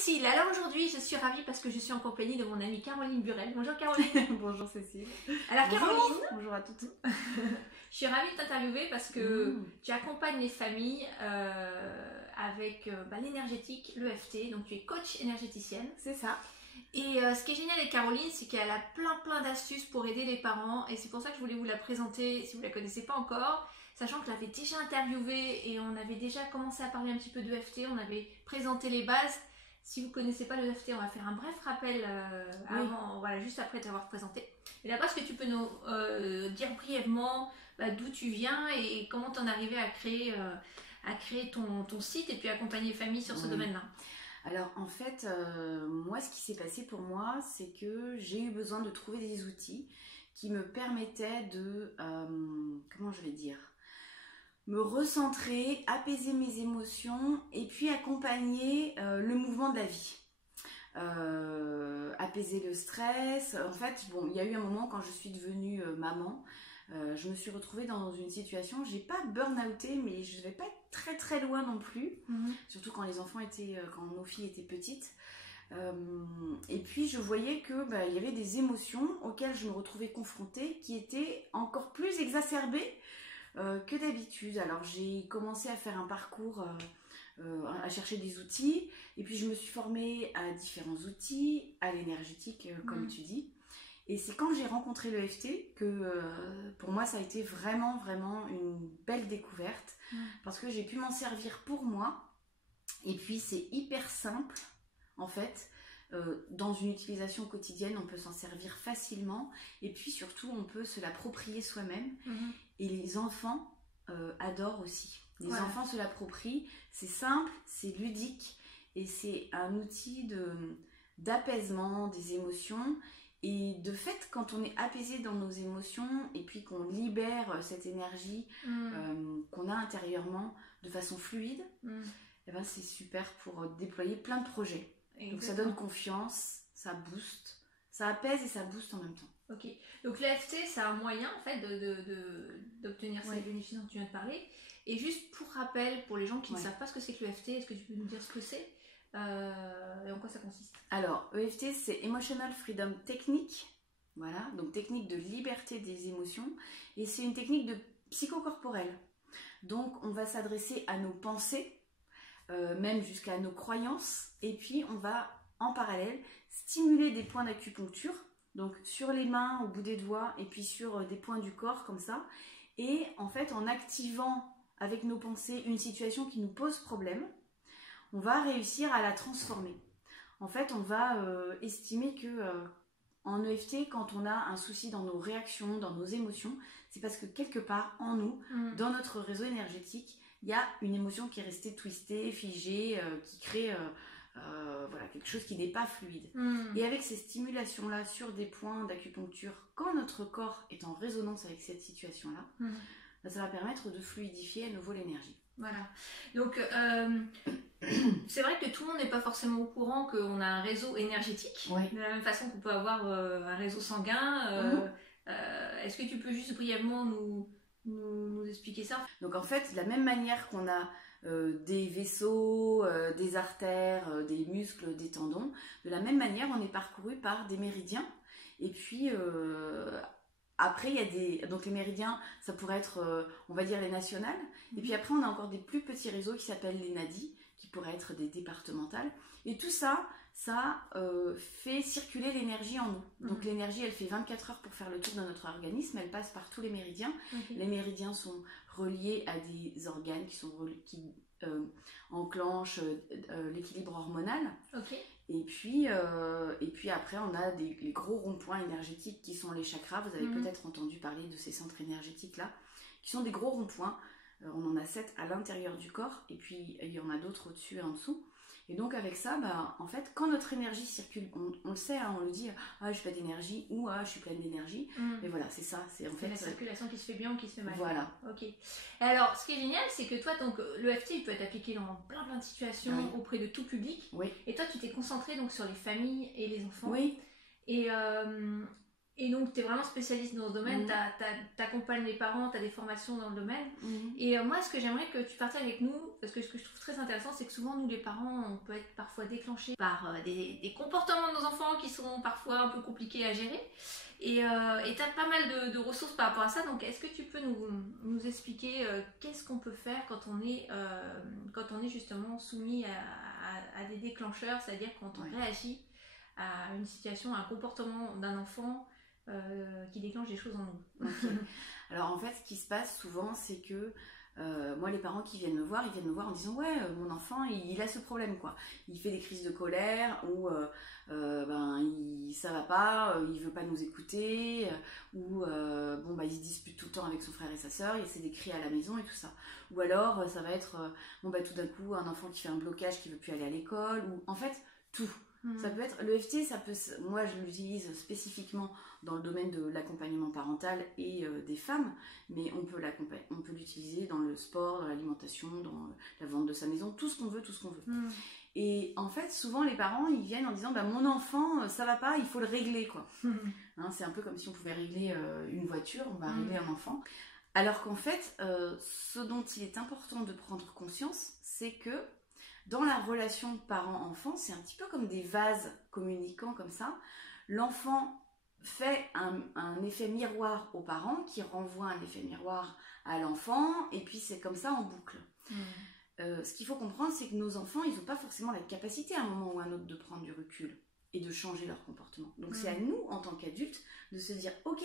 Cécile. Alors aujourd'hui, je suis ravie parce que je suis en compagnie de mon amie Caroline Burel. Bonjour Caroline. Bonjour Cécile. Alors Bonjour. Caroline, bonjour à toutes. je suis ravie de t'interviewer parce que tu accompagnes les familles avec l'énergétique, l'EFT. Donc tu es coach énergéticienne. C'est ça. Et ce qui est génial avec Caroline, c'est qu'elle a plein d'astuces pour aider les parents. Et c'est pour ça que je voulais vous la présenter si vous ne la connaissez pas encore. Sachant que je l'avais déjà interviewée et on avait déjà commencé à parler un petit peu d'EFT. On avait présenté les bases. Si vous ne connaissez pas l'EFT, on va faire un bref rappel avant, voilà, juste après t'avoir présenté. Et là-bas, est-ce que tu peux nous dire brièvement d'où tu viens et comment tu en es arrivé à créer ton site et puis accompagner les familles sur ce domaine-là? Alors en fait, moi ce qui s'est passé pour moi, c'est que j'ai eu besoin de trouver des outils qui me permettaient de, comment je vais dire, me recentrer, apaiser mes émotions et puis accompagner le mouvement de la vie. Apaiser le stress. En fait, bon, il y a eu un moment quand je suis devenue maman, je me suis retrouvée dans une situation, j'ai pas burn-outé, mais je ne vais pas être très loin non plus, surtout quand les enfants étaient, quand nos filles étaient petites. Et puis je voyais que il y avait des émotions auxquelles je me retrouvais confrontée qui étaient encore plus exacerbées que d'habitude. Alors j'ai commencé à faire un parcours, à chercher des outils, et puis je me suis formée à différents outils, à l'énergétique comme tu dis. Et c'est quand j'ai rencontré l'EFT que pour moi ça a été vraiment une belle découverte, parce que j'ai pu m'en servir pour moi, et puis c'est hyper simple en fait. Dans une utilisation quotidienne, on peut s'en servir facilement, et puis surtout on peut se l'approprier soi-même. Et les enfants adorent aussi. Les enfants se l'approprient, c'est simple, c'est ludique, et c'est un outil d'apaisement des émotions. Et de fait, quand on est apaisé dans nos émotions et puis qu'on libère cette énergie qu'on a intérieurement de façon fluide, et ben c'est super pour déployer plein de projets. Exactement. Donc ça donne confiance, ça booste, ça apaise et ça booste en même temps. Ok, donc l'EFT c'est un moyen en fait d'obtenir ces bénéfices dont tu viens de parler. Et juste pour rappel, pour les gens qui ne savent pas ce que c'est que l'EFT, est-ce que tu peux nous dire ce que c'est et en quoi ça consiste? Alors, EFT c'est Emotional Freedom Technique, voilà, donc technique de liberté des émotions, et c'est une technique de psychocorporelle. Donc on va s'adresser à nos pensées, même jusqu'à nos croyances, et puis on va en parallèle stimuler des points d'acupuncture, donc sur les mains, au bout des doigts, et puis sur des points du corps comme ça, et en fait en activant avec nos pensées une situation qui nous pose problème, on va réussir à la transformer. En fait, on va estimer que en EFT, quand on a un souci dans nos réactions, dans nos émotions, c'est parce que quelque part en nous, dans notre réseau énergétique, il y a une émotion qui est restée twistée, figée, qui crée voilà, quelque chose qui n'est pas fluide. Et avec ces stimulations-là sur des points d'acupuncture, quand notre corps est en résonance avec cette situation-là, ça va permettre de fluidifier à nouveau l'énergie. Voilà. Donc, c'est vrai que tout le monde n'est pas forcément au courant qu'on a un réseau énergétique. De la même façon qu'on peut avoir un réseau sanguin. Est-ce que tu peux juste brièvement nous expliquer ça? Donc en fait, de la même manière qu'on a des vaisseaux, des artères, des muscles, des tendons, de la même manière on est parcouru par des méridiens. Et puis après il y a donc les méridiens, ça pourrait être on va dire les nationales. Et puis après on a encore des plus petits réseaux qui s'appellent les nadis, qui pourraient être des départementales. Et tout ça, ça fait circuler l'énergie en nous. Donc l'énergie, elle fait 24 heures pour faire le tour de notre organisme, elle passe par tous les méridiens. Les méridiens sont reliés à des organes qui enclenchent l'équilibre hormonal. Et puis après, on a les gros ronds-points énergétiques qui sont les chakras. Vous avez peut-être entendu parler de ces centres énergétiques-là, qui sont des gros ronds-points. On en a 7 à l'intérieur du corps, et puis il y en a d'autres au-dessus et en dessous. Et donc avec ça, en fait, quand notre énergie circule, on le sait, hein, on le dit, ah, je n'ai pas d'énergie, ou ah, je suis pleine d'énergie. Mais voilà, c'est ça. C'est en fait la circulation qui se fait bien ou qui se fait mal. Voilà. Ok. Et alors, ce qui est génial, c'est que toi, donc, l'EFT, il peut être appliqué dans plein de situations auprès de tout public. Et toi, tu t'es concentré donc sur les familles et les enfants. Et donc, tu es vraiment spécialiste dans ce domaine, tu accompagnes les parents, tu as des formations dans le domaine. Et moi, ce que j'aimerais que tu partages avec nous, parce que ce que je trouve très intéressant, c'est que souvent, nous les parents, on peut être parfois déclenchés par des comportements de nos enfants qui sont parfois un peu compliqués à gérer. Et tu as pas mal de ressources par rapport à ça. Donc, est-ce que tu peux nous expliquer qu'est-ce qu'on peut faire quand on est justement soumis à des déclencheurs, c'est-à-dire quand on réagit à une situation, à un comportement d'un enfant qui déclenche des choses en nous. Okay. Alors en fait, ce qui se passe souvent, c'est que moi, les parents qui viennent me voir, ils viennent me voir en disant ouais, mon enfant, il a ce problème quoi. Il fait des crises de colère ou ça va pas, il veut pas nous écouter ou il se dispute tout le temps avec son frère et sa sœur, il essaie des cris à la maison et tout ça. Ou alors ça va être tout d'un coup un enfant qui fait un blocage, qui veut plus aller à l'école ou en fait tout. Ça peut être l'EFT, moi je l'utilise spécifiquement dans le domaine de l'accompagnement parental et des femmes, mais on peut l'utiliser dans le sport, dans l'alimentation, dans la vente de sa maison, tout ce qu'on veut. Et en fait, souvent les parents ils viennent en disant mon enfant ça va pas, il faut le régler quoi. C'est un peu comme si on pouvait régler une voiture, on va régler un enfant. Alors qu'en fait, ce dont il est important de prendre conscience, c'est que dans la relation parent-enfant, c'est un petit peu comme des vases communicants comme ça. L'enfant fait un effet miroir aux parents qui renvoie un effet miroir à l'enfant et puis c'est comme ça en boucle. Ce qu'il faut comprendre, c'est que nos enfants, ils n'ont pas forcément la capacité à un moment ou à un autre de prendre du recul et de changer leur comportement. Donc c'est à nous, en tant qu'adultes, de se dire ok,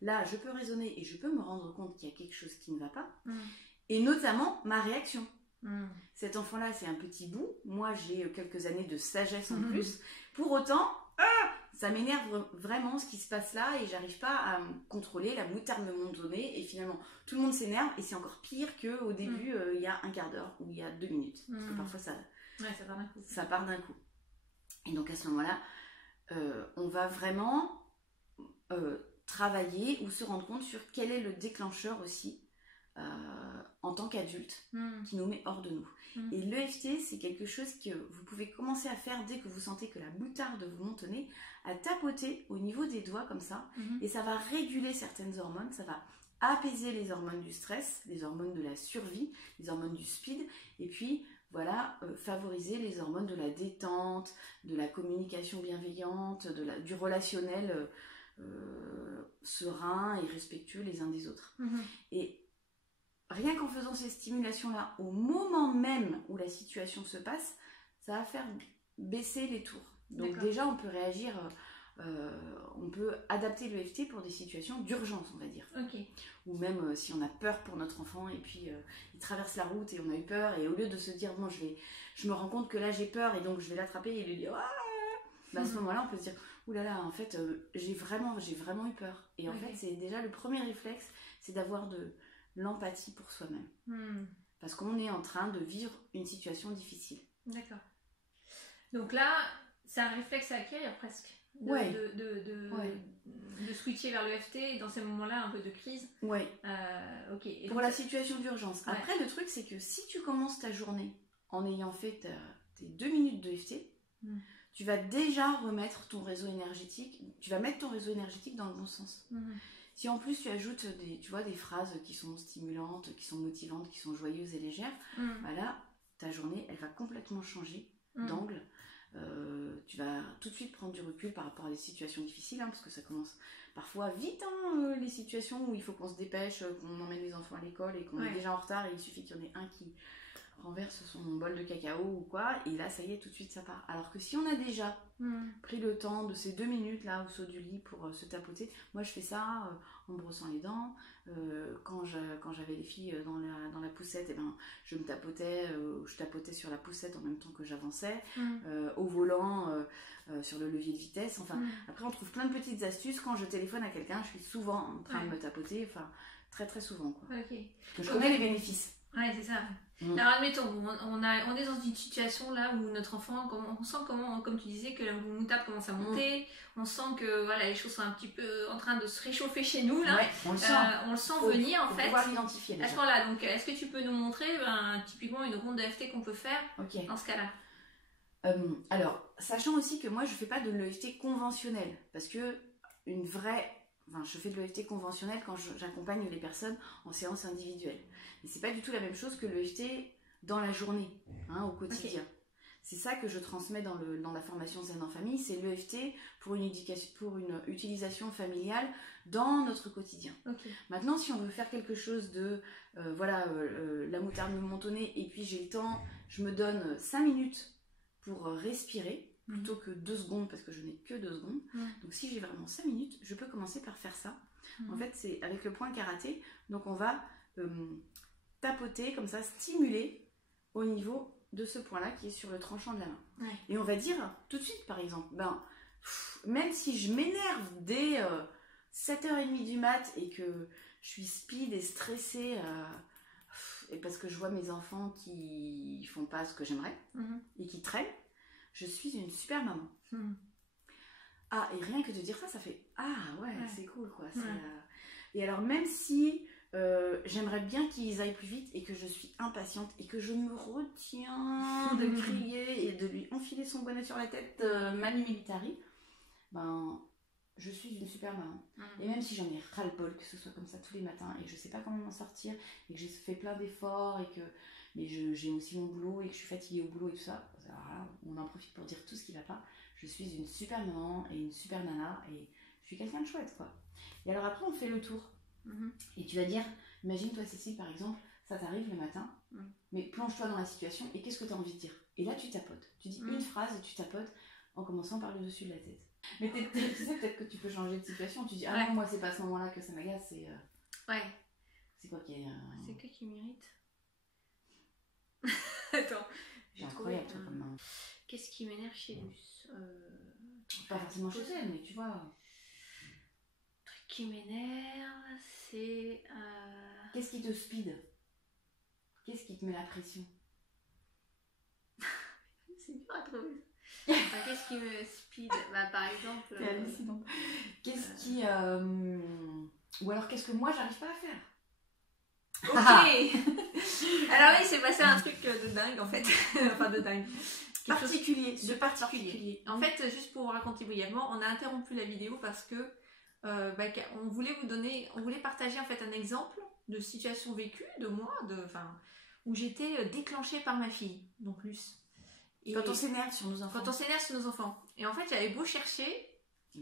là je peux raisonner et je peux me rendre compte qu'il y a quelque chose qui ne va pas et notamment ma réaction. Cet enfant-là, c'est un petit bout. Moi, j'ai quelques années de sagesse en plus. Pour autant, ça m'énerve vraiment ce qui se passe là et j'arrive pas à me contrôler. La moutarde me monte au nez et finalement, tout le monde s'énerve et c'est encore pire qu'au début, il y a un quart d'heure ou il y a 2 minutes. Parce que parfois, ça part d'un coup. Ça part d'un coup. Et donc, à ce moment-là, on va vraiment travailler ou se rendre compte sur quel est le déclencheur aussi en tant qu'adulte qui nous met hors de nous. Et l'EFT, c'est quelque chose que vous pouvez commencer à faire dès que vous sentez que la moutarde vous monte au nez, à tapoter au niveau des doigts comme ça, et ça va réguler certaines hormones, ça va apaiser les hormones du stress, les hormones de la survie, les hormones du speed, et puis voilà, favoriser les hormones de la détente, de la communication bienveillante, du relationnel serein et respectueux les uns des autres. Et rien qu'en faisant ces stimulations-là, au moment même où la situation se passe, ça va faire baisser les tours. Donc déjà, on peut réagir, on peut adapter l'EFT pour des situations d'urgence, on va dire. Ou même si on a peur pour notre enfant et puis il traverse la route et on a eu peur et au lieu de se dire, bon, je me rends compte que là j'ai peur et donc je vais l'attraper et lui dire, à ce moment-là, on peut se dire, oulala, en fait, j'ai vraiment eu peur. Et en fait, c'est déjà le premier réflexe, c'est d'avoir de l'empathie pour soi-même. Parce qu'on est en train de vivre une situation difficile. D'accord. Donc là, c'est un réflexe à acquérir presque. De switcher vers l'EFT et dans ces moments-là, un peu de crise. Et pour la situation d'urgence. Après, le truc, c'est que si tu commences ta journée en ayant fait tes 2 minutes d'EFT, tu vas déjà remettre ton réseau énergétique, tu vas mettre ton réseau énergétique dans le bon sens. Si en plus tu ajoutes des phrases qui sont stimulantes, qui sont motivantes, qui sont joyeuses et légères, là, ta journée, elle va complètement changer d'angle. Tu vas tout de suite prendre du recul par rapport à des situations difficiles, parce que ça commence parfois vite, les situations où il faut qu'on se dépêche, qu'on emmène les enfants à l'école et qu'on est déjà en retard et il suffit qu'il y en ait un qui renverse son bol de cacao ou quoi, et là ça y est, tout de suite ça part. Alors que si on a déjà pris le temps de ces 2 minutes là au saut du lit pour se tapoter, moi je fais ça en brossant les dents, quand j'avais les filles dans la poussette, je me tapotais, je tapotais sur la poussette en même temps que j'avançais, au volant, sur le levier de vitesse, après on trouve plein de petites astuces. Quand je téléphone à quelqu'un, je suis souvent en train de me tapoter, très très souvent quoi. Que je connais les bénéfices. C'est ça. Alors admettons, on est dans une situation là où notre enfant, on sent comment, comme tu disais, que la moutarde commence à monter, on sent que les choses sont un petit peu en train de se réchauffer chez nous là. On le sent venir en fait. Pouvoir l'identifier à ce moment-là. Donc est-ce que tu peux nous montrer typiquement une ronde d'EFT qu'on peut faire dans ce cas-là? Alors, sachant aussi que moi je fais pas de l'EFT conventionnel, parce que une vraie... Enfin, je fais de l'EFT conventionnel quand j'accompagne les personnes en séance individuelle. Et c'est pas du tout la même chose que l'EFT dans la journée, hein, au quotidien. Okay. C'est ça que je transmets dans la formation Zen en famille, c'est l'EFT pour une utilisation familiale dans notre quotidien. Okay. Maintenant, si on veut faire quelque chose de, la moutarde me monte au nez et puis j'ai le temps, je me donne 5 minutes pour respirer, plutôt que 2 secondes, parce que je n'ai que 2 secondes. Donc si j'ai vraiment 5 minutes, je peux commencer par faire ça. En fait, c'est avec le point karaté, donc on va tapoter, comme ça, stimuler au niveau de ce point-là qui est sur le tranchant de la main. Ouais. Et on va dire tout de suite, par exemple, même si je m'énerve dès 7h30 du mat et que je suis speed et stressée, et parce que je vois mes enfants qui font pas ce que j'aimerais et qui traînent, je suis une super maman. Ah, et rien que de dire ça, ça fait « Ah ouais, c'est cool quoi ». Et alors même si j'aimerais bien qu'ils aillent plus vite et que je suis impatiente et que je me retiens de crier et de lui enfiler son bonnet sur la tête manu militari, je suis une super maman. Et même si j'en ai ras-le-bol que ce soit comme ça tous les matins et que je sais pas comment m'en sortir et que j'ai fait plein d'efforts et que j'ai aussi mon boulot et que je suis fatiguée au boulot et tout ça, alors là, on en profite pour dire tout ce qui va pas. Je suis une super maman et une super nana et je suis quelqu'un de chouette quoi. Et alors après on fait le tour. Et tu vas dire, imagine-toi Cécile par exemple, ça t'arrive le matin, mais plonge-toi dans la situation et qu'est-ce que tu as envie de dire? Et là tu tapotes, tu dis une phrase et tu tapotes en commençant par le dessus de la tête. Mais tu sais peut-être que tu peux changer de situation, tu dis ah non moi c'est pas à ce moment-là que ça m'agace, c'est... C'est quoi qui est... C'est quoi qui m'irrite? Attends, j'ai trouvé... Qu'est-ce qui m'énerve chez Luce? Pas forcément chez elle, mais tu vois... Qui m'énerve, c'est... Qu'est-ce qui te speed? Qu'est-ce qui te met la pression? C'est dur à trouver. Qu'est-ce qui me speed? Par exemple... C'est hallucinant. Qu'est-ce qui... Ou alors qu'est-ce que moi j'arrive pas à faire? Ok. Alors oui, c'est passé un truc de dingue en fait. Enfin de dingue. Particulier. En fait, juste pour vous raconter brièvement, on a interrompu la vidéo parce que on voulait partager en fait un exemple de situation vécue de moi, où j'étais déclenchée par ma fille, donc Luce. Quand on s'énerve sur nos enfants. Et en fait, j'avais beau chercher,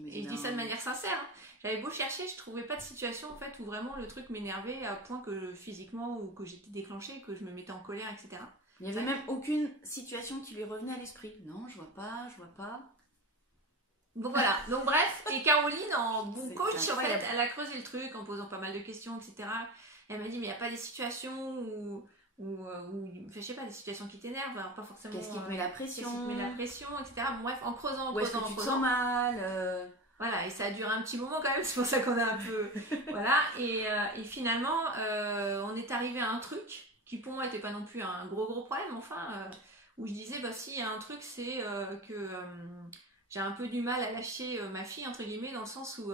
et je dis ça de manière sincère, j'avais beau chercher, je trouvais pas de situation en fait où vraiment le truc m'énervait à point que physiquement ou que j'étais déclenchée, que je me mettais en colère, etc. Il n'y avait même aucune situation qui lui revenait à l'esprit. Non, je vois pas. Donc voilà, donc bref, et Caroline en bon coach en fait, elle a creusé le truc en posant pas mal de questions, etc. Elle m'a dit mais il n'y a pas des situations où je sais pas, des situations qui t'énervent, alors pas forcément... Qu'est-ce qui te met la pression, etc. Bon, bref, en creusant, où est-ce que tu te sens mal Voilà, et ça a duré un petit moment quand même, c'est pour ça qu'on a un peu... voilà, et finalement, on est arrivé à un truc qui pour moi n'était pas non plus un gros problème, enfin, où je disais, si, il y a un truc, c'est que j'ai un peu du mal à lâcher ma fille, entre guillemets, dans le sens où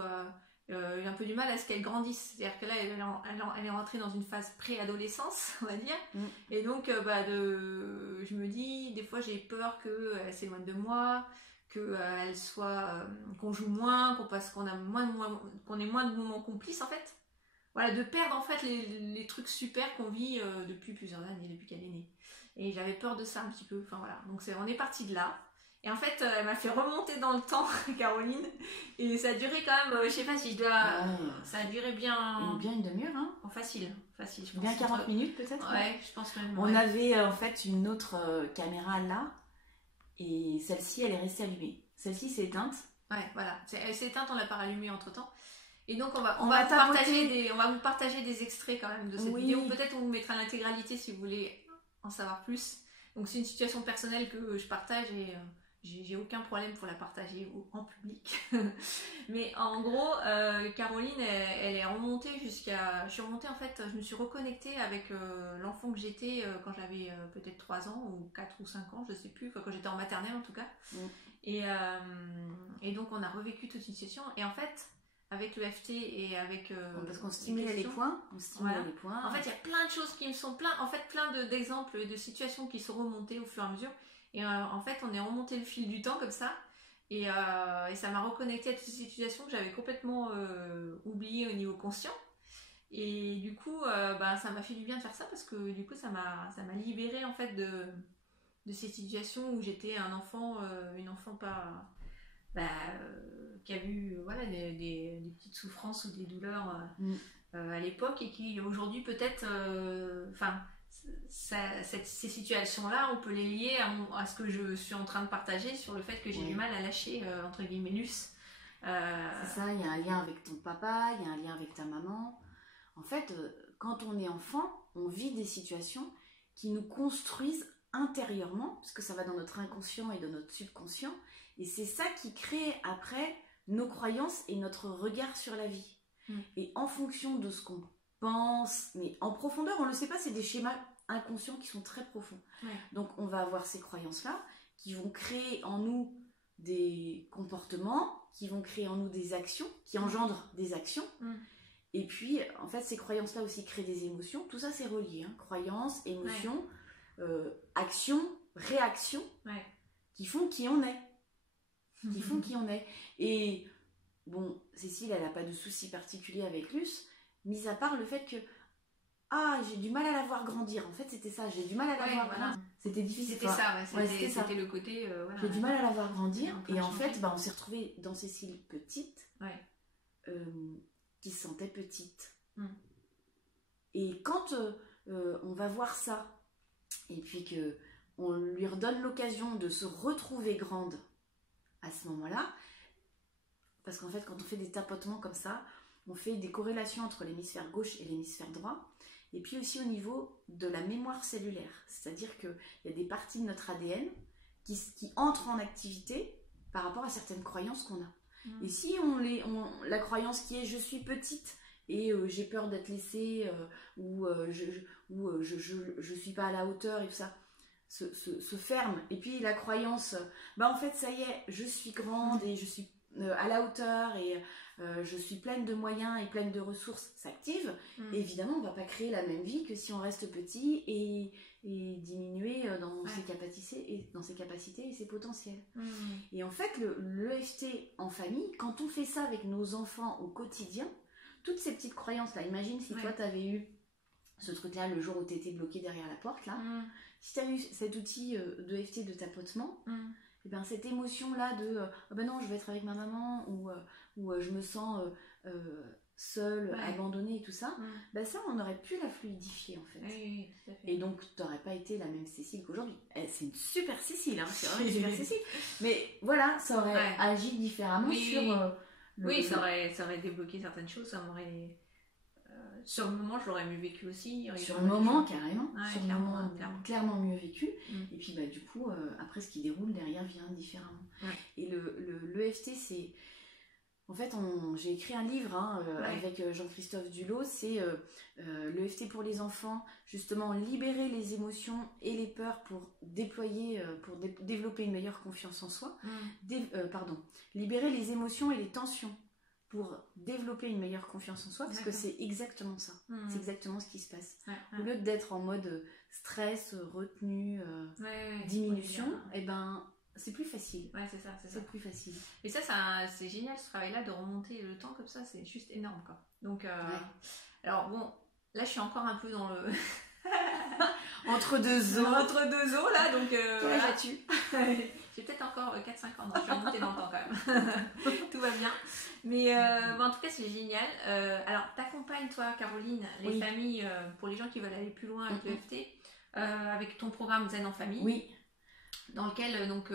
j'ai un peu du mal à ce qu'elle grandisse. C'est-à-dire que là, elle est rentrée dans une phase pré-adolescence, on va dire. Et donc, je me dis, des fois, j'ai peur qu'elle s'éloigne de moi, qu'on joue moins, qu'on ait moins de moments complices, en fait. Voilà, de perdre, en fait, les trucs super qu'on vit depuis plusieurs années, depuis qu'elle est née. Et j'avais peur de ça un petit peu. Enfin, voilà. Donc, on est parti de là. Et en fait, elle m'a fait remonter dans le temps, Caroline. Et ça a duré quand même, je sais pas si je dois... ça a duré bien... Bien une demi-heure, hein. Facile, je pense. Bien 40 minutes, peut-être. Ouais, je pense même. On avait, en fait, une autre caméra là. Et celle-ci, elle est restée allumée. Celle-ci s'est éteinte. Ouais, voilà. Elle s'est éteinte, on l'a pas rallumée entre-temps. Et donc, on va vous partager des extraits quand même de cette vidéo. Peut-être on vous mettra l'intégralité si vous voulez en savoir plus. Donc, c'est une situation personnelle que je partage et... j'ai aucun problème pour la partager en public. Mais en gros, Caroline, elle est remontée jusqu'à... Je me suis reconnectée avec l'enfant que j'étais quand j'avais peut-être 3 ans ou 4 ou 5 ans, je sais plus, quand j'étais en maternelle en tout cas. Et donc on a revécu toute une situation. Et en fait, avec l'EFT et avec... parce qu'on stimulait les points. En fait, il y a plein de choses qui me sont... plein d'exemples, de situations qui sont remontées au fur et à mesure. Et en fait, on est remonté le fil du temps comme ça. Et ça m'a reconnecté à toutes ces situations que j'avais complètement oubliées au niveau conscient. Et du coup, ça m'a fait du bien de faire ça parce que du coup, ça m'a libérée en fait de ces situations où j'étais un enfant, une enfant pas, qui a eu voilà, des petites souffrances ou des douleurs à l'époque et qui aujourd'hui peut-être, ces situations-là, on peut les lier à ce que je suis en train de partager sur le fait que j'ai du mal à lâcher, entre guillemets, Luce. C'est ça, il y a un lien avec ton papa, il y a un lien avec ta maman. En fait, quand on est enfant, on vit des situations qui nous construisent intérieurement, parce que ça va dans notre inconscient et dans notre subconscient, et c'est ça qui crée après nos croyances et notre regard sur la vie. Et en fonction de ce qu'on pense, mais en profondeur, on ne le sait pas, c'est des schémas inconscients qui sont très profonds. Donc on va avoir ces croyances-là qui vont créer en nous des comportements, qui vont créer en nous des actions, qui engendrent des actions. Et puis, en fait, ces croyances-là aussi créent des émotions. Tout ça, c'est relié. Hein. Croyances, émotions, actions, réactions, qui font qui on est. Qui font qui on est. Et bon, Cécile, elle n'a pas de souci particulier avec Luce, mis à part le fait que j'ai du mal à la voir grandir. En fait, c'était ça, j'ai du mal à la voir grandir. C'était difficile. C'était ça, c'était le côté... j'ai du mal à la voir grandir. Et en fait, on s'est retrouvés dans Cécile petite, qui se sentait petite. Et quand on va voir ça, et puis qu'on lui redonne l'occasion de se retrouver grande à ce moment-là, parce qu'en fait, quand on fait des tapotements comme ça, on fait des corrélations entre l'hémisphère gauche et l'hémisphère droit, et puis aussi au niveau de la mémoire cellulaire. C'est-à-dire qu'il y a des parties de notre ADN qui entrent en activité par rapport à certaines croyances qu'on a. Et si la croyance qui est « je suis petite » et j'ai peur d'être laissée, ou je suis pas à la hauteur et tout ça, se ferme. Et puis la croyance, en fait ça y est, je suis grande et je suis à la hauteur et je suis pleine de moyens et pleine de ressources, s'active. Et évidemment, on ne va pas créer la même vie que si on reste petit et diminuer dans ses capacités et ses potentiels. Et en fait, l'EFT en famille, quand on fait ça avec nos enfants au quotidien, toutes ces petites croyances-là, imagine si toi, tu avais eu ce truc-là le jour où tu étais bloqué derrière la porte, là, si tu as eu cet outil d'EFT de tapotement, et ben cette émotion-là de non, je vais être avec ma maman, ou je me sens seule, abandonnée et tout ça, ça, on aurait pu la fluidifier en fait. Oui, tout à fait. Et donc, tu n'aurais pas été la même Cécile qu'aujourd'hui. C'est une super Cécile, hein, c'est vraiment une super Cécile. Mais voilà, ça aurait agi différemment sur... ça aurait débloqué certaines choses, ça m'aurait... sur le moment, je l'aurais mieux vécu aussi. Sur le moment, carrément. Sur le moment, clairement mieux vécu. Et puis, du coup, après, ce qui déroule derrière vient différemment. Et l'EFT, c'est... En fait, j'ai écrit un livre avec Jean-Christophe Dulot, c'est l'EFT pour les enfants, justement, libérer les émotions et les peurs pour déployer, pour développer une meilleure confiance en soi. Libérer les émotions et les tensions pour développer une meilleure confiance en soi, parce que c'est exactement ça. C'est exactement ce qui se passe. Au lieu d'être en mode stress, retenue, diminution, c'est plus facile. C'est ça. C'est plus facile. Et ça c'est génial ce travail-là de remonter le temps comme ça, c'est juste énorme quoi. Donc, alors bon, là je suis encore un peu dans le... entre deux eaux. Entre deux eaux là, donc... Quel âge as-tu? J'ai peut-être encore 4-5 ans, donc je vais remonter dans le temps quand même. Tout va bien. Mais en tout cas, c'est génial. Alors, t'accompagnes, toi, Caroline, les familles, pour les gens qui veulent aller plus loin avec l'EFT, avec ton programme Zen en famille. Oui. Dans lequel, donc,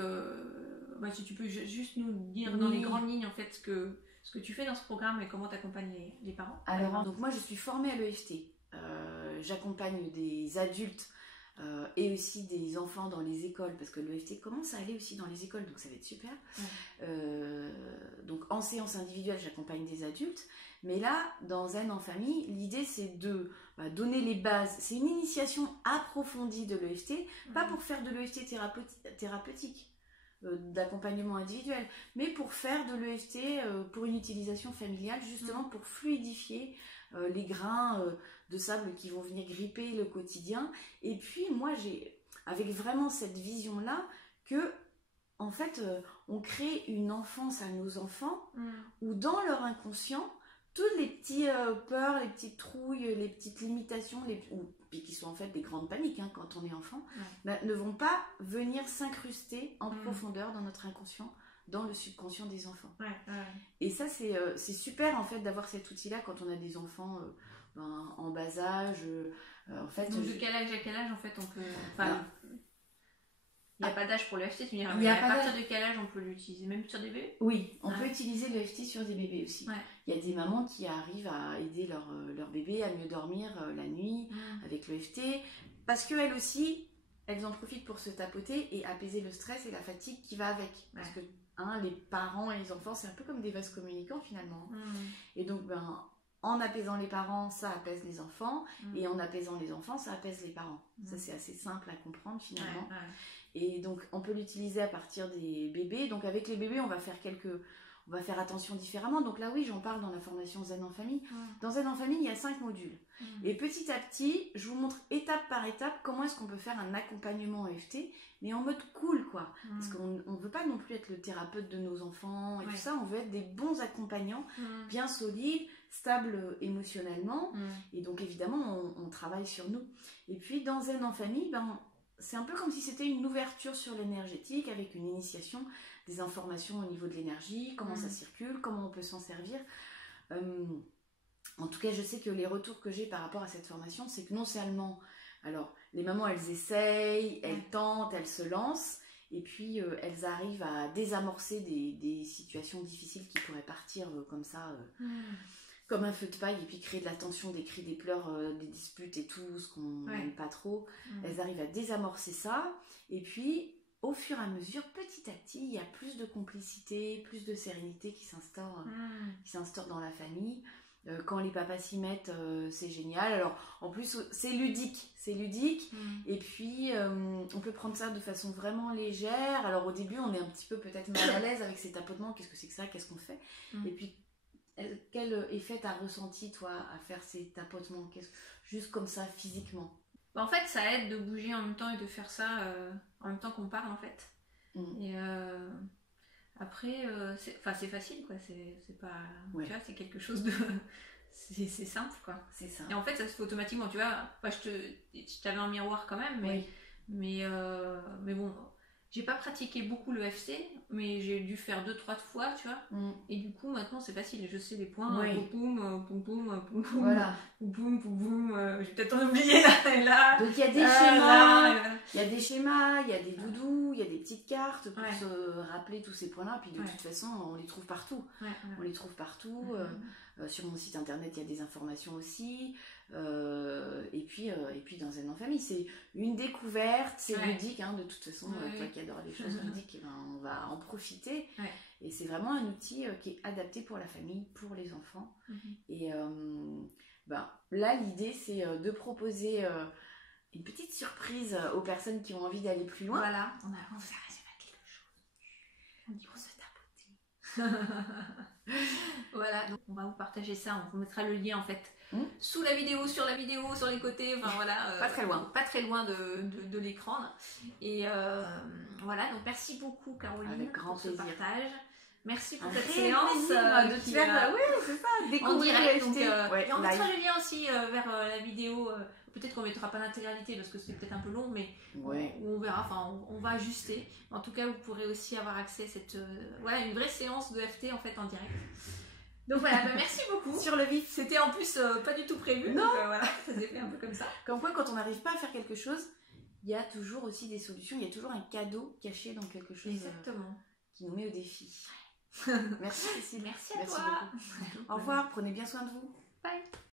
si tu peux juste nous dire dans les grandes lignes, en fait, ce que tu fais dans ce programme et comment t'accompagnes les parents. Alors, donc moi, je suis formée à l'EFT. J'accompagne des adultes et aussi des enfants dans les écoles, parce que l'EFT commence à aller aussi dans les écoles, donc ça va être super. Donc en séance individuelle, j'accompagne des adultes, mais là, dans Zen en famille, l'idée c'est de donner les bases. C'est une initiation approfondie de l'EFT, pas pour faire de l'EFT thérapeutique, d'accompagnement individuel, mais pour faire de l'EFT pour une utilisation familiale, justement pour fluidifier les grains de sable qui vont venir gripper le quotidien. Et puis moi, j'ai avec vraiment cette vision-là que en fait, on crée une enfance à nos enfants où dans leur inconscient, toutes les petites peurs, les petites trouilles, les petites limitations, puis qui sont en fait des grandes paniques hein, quand on est enfant, ne vont pas venir s'incruster en profondeur dans notre inconscient, dans le subconscient des enfants. Et ça, c'est super en fait d'avoir cet outil-là quand on a des enfants en bas âge. En fait, donc de quel âge à quel âge en fait on peut... Il n'y a pas d'âge pour le FT, tu me diras, mais à partir de quel âge on peut l'utiliser? Même sur des bébés? Oui, on peut utiliser le FT sur des bébés aussi. Il y a des mamans qui arrivent à aider leur bébé à mieux dormir la nuit avec le FT, parce qu'elles aussi, elles en profitent pour se tapoter et apaiser le stress et la fatigue qui va avec. Parce que les parents et les enfants, c'est un peu comme des vases communicants finalement. Et donc, en apaisant les parents, ça apaise les enfants, et en apaisant les enfants, ça apaise les parents. Ça, c'est assez simple à comprendre finalement. Et donc, on peut l'utiliser à partir des bébés. Donc, avec les bébés, on va faire attention différemment. Donc là, oui, j'en parle dans la formation Zen en famille. Dans Zen en famille, il y a 5 modules. Et petit à petit, je vous montre étape par étape comment est-ce qu'on peut faire un accompagnement EFT, mais en mode cool, quoi. Parce qu'on ne veut pas non plus être le thérapeute de nos enfants et tout ça. On veut être des bons accompagnants, bien solides, stables émotionnellement. Et donc, évidemment, on travaille sur nous. Et puis, dans Zen en famille, c'est un peu comme si c'était une ouverture sur l'énergétique avec une initiation, des informations au niveau de l'énergie, comment ça circule, comment on peut s'en servir. En tout cas, je sais que les retours que j'ai par rapport à cette formation, c'est que non seulement, alors les mamans elles essayent, elles tentent, elles se lancent, et puis elles arrivent à désamorcer des situations difficiles qui pourraient partir comme ça. Comme un feu de paille et puis créer de la tension, des cris, des pleurs, des disputes et tout, ce qu'on n'aime pas trop. Elles arrivent à désamorcer ça et puis au fur et à mesure, petit à petit, il y a plus de complicité, plus de sérénité qui s'instaure dans la famille. Quand les papas s'y mettent, c'est génial. Alors en plus c'est ludique et puis on peut prendre ça de façon vraiment légère. Alors au début on est un petit peu peut-être mal à l'aise avec ces tapotements, qu'est-ce que c'est que ça, qu'est-ce qu'on fait et puis quel effet t'as ressenti toi à faire ces tapotements, juste comme ça physiquement? En fait ça aide de bouger en même temps et de faire ça en même temps qu'on parle en fait. Et après c'est facile quoi, c'est pas tu vois, c'est quelque chose de c'est simple quoi, c'est ça. Et en fait ça se fait automatiquement, tu vois. Je t'avais en miroir quand même, mais bon, j'ai pas pratiqué beaucoup le FC, mais j'ai dû faire 2-3 fois, tu vois. Et du coup, maintenant, c'est facile. Je sais les points. Poum, poum, poum, poum, poum, voilà. Poum, poum, poum, poum. J'ai peut-être en oublié là et là. Donc, il y a des schémas, il y a des schémas, il y a des doudous, il y a des petites cartes pour se rappeler tous ces points-là. Puis de toute façon, on les trouve partout. On les trouve partout. Sur mon site internet, il y a des informations aussi. Et puis dans Zen en famille, c'est une découverte, c'est ludique de toute façon. Toi qui adores les choses ludiques, on va en profiter. Et c'est vraiment un outil qui est adapté pour la famille, pour les enfants. Et là, l'idée, c'est de proposer une petite surprise aux personnes qui ont envie d'aller plus loin. Voilà, on vous a réservé quelque chose. On dit pour se tapoter. Voilà, donc on va vous partager ça, on vous mettra le lien en fait sous la vidéo, sur la vidéo, sur les côtés, enfin voilà. Pas très loin de l'écran. Et voilà, donc merci beaucoup Caroline. Avec grand pour ce plaisir. Partage. Merci pour cette séance de te faire, c'est ça, découvrir en direct. Donc, et on mettra le lien aussi vers la vidéo. Peut-être qu'on ne mettra pas l'intégralité parce que c'est peut-être un peu long, mais on verra, enfin on va ajuster. En tout cas, vous pourrez aussi avoir accès à cette une vraie séance de FT en fait en direct. Donc voilà, merci beaucoup. Sur le vif. C'était en plus pas du tout prévu. Non. Donc voilà, ça s'est fait un peu comme ça. Comme quoi, quand on n'arrive pas à faire quelque chose, il y a toujours aussi des solutions. Il y a toujours un cadeau caché dans quelque chose. Exactement. Qui nous met au défi. Merci Cécile. Merci à toi. Beaucoup. Au revoir, prenez bien soin de vous. Bye.